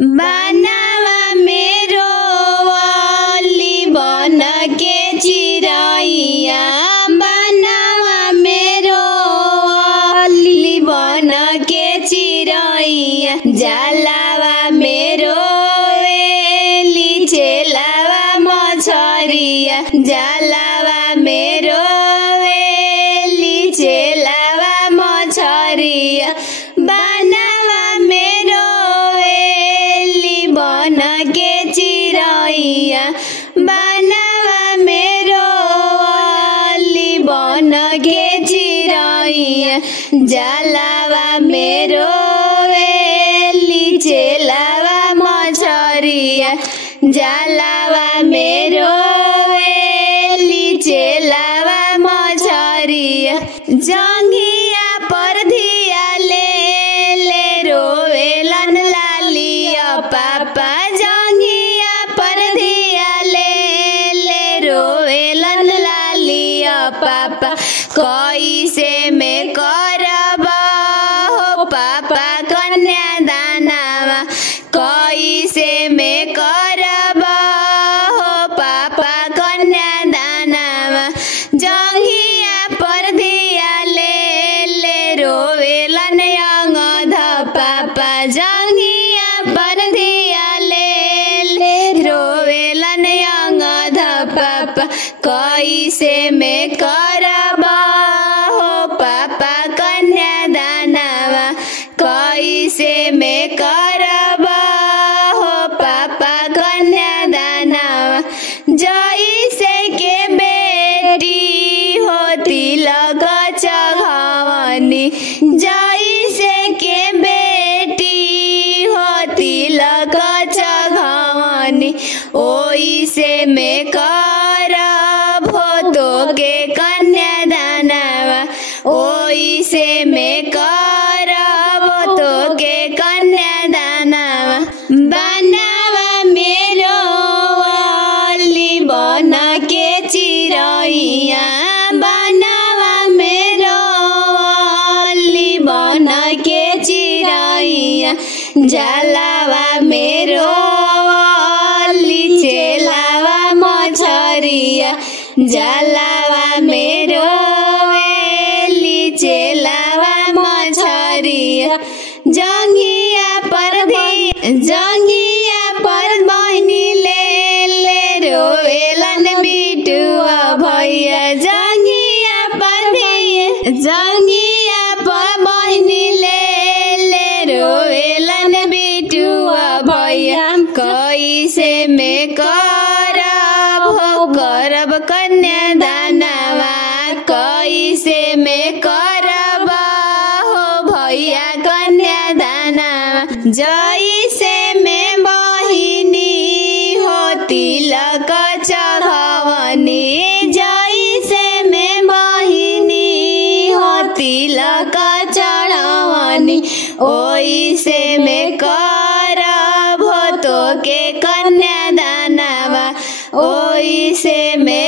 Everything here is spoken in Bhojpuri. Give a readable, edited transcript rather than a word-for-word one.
बनावा मेरो वाली बन के चिरैया, बनावा मेरो वाली बन के चिरैया, जलावा मेरो वेली चेलावा मछरिया, जलावा मेरो वेली चेलावा मछरिया, बनावा मेरो वेली बन के चिरैया, बनावा मेरो वाली बन के चिरैया, जलावा मेरो वेली चेलावा मछरिया, जलावा मेरो वेली चेलावा मछरिया, जंघिया परधिया ले रोवेलन लालिया पापा, जंघिया परधिया ले रोवेलन लालिया पापा, कैसे में करब हो पापा कन्यादानवा, कैसे में करब हो पापा कन्यादानवा, जंघिया परधिया ले रोवेलन अंगध पापा, जंघिया परधिया ले रोवेलन अंगध पापा, कैसे में करब हो पापा कन्यादानवा, कैसे में करब हो पापा कन्यादानवा, जैसे के बेटी हो तिलक चढ़ावनी, जैसे के बेटी हो तिलक चढ़ावनी, ओइसे में करब हो तो के कन्यादानवा, ओइसे में करब हो तो के कन्यादानवा, बनावा मेरो वाली बन के चिरैया, बनावा मेरो वाली बन के चिरैया, जलावा मेरो वाली चेलावा मछरिया, जलावा मेरो वेली चेलावा मछरिया, जंघिया पर बहिनी ले रोवेलन बिटुआ भैया, जंघिया पर बहिनी ले रोवेलन बिटुआ भैया, कैसे में करब हो करब कन्यादानवा, कैसे में करब हो भैया कन्यादानवा, जैसे में बहिनी हो तिलक चढ़ावनी, जैसे में बहिनी हो तिलक चढ़ावनी, ओइसे में करब हो तो के कन्यादानवा, ओइसे में